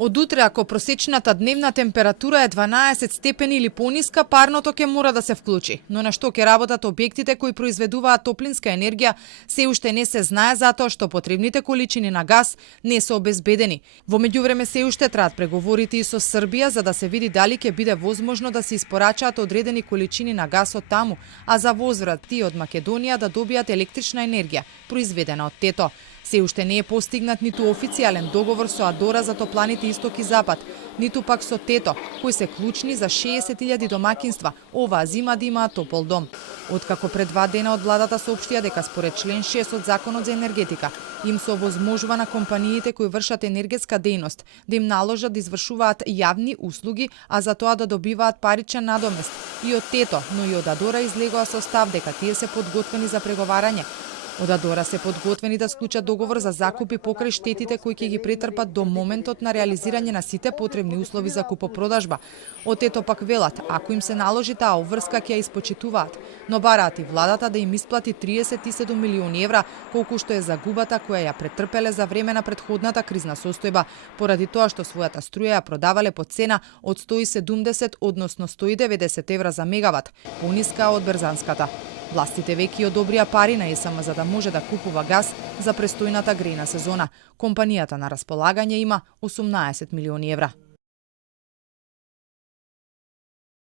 Од утре, ако просечната дневна температура е 12 степени или пониска, парното ќе мора да се вклучи. Но на што ќе работат објектите кои произведуваат топлинска енергија, се уште не се знае затоа што потребните количини на газ не се обезбедени. Во меѓувреме се уште траат преговорите и со Србија за да се види дали ќе биде возможно да се испорачаат одредени количини на газ од таму, а за возврат тие од Македонија да добијат електрична енергија, произведена од тето. Се уште не е постигнат ниту официјален договор со Адора за топланите Исток и Запад, ниту пак со тето, кои се клучни за 60.000 домакинства оваа зима да имаат топол дом. Откако пред 2 дена од владата соопштија дека според член 6 од Законот за енергетика им се овозможува на компаниите кои вршат енергетска дејност да им наложат да извршуваат јавни услуги, а за тоа да добиваат паричен надомест. И од тето, но и од Адора излегоа со став дека тие се подготвени за преговарање. Од Адора се подготвени да склучат договор за закупи покрај штетите кои ќе ги претрпат до моментот на реализирање на сите потребни услови за купопродажба. Од ето пак велат, ако им се наложи таа обврска ќе ја испочитуваат, но бараат и владата да им исплати 37 милиони евра, колку што е загубата која ја претрпеле за време на претходната кризна состојба, поради тоа што својата струја ја продавале по цена од 170 односно 190 евра за мегават, пониска од берзанската. Властите веќе одобрија пари на ЕСМ за да може да купува газ за престојната грејна сезона. Компанијата на располагање има 18 милиони евра.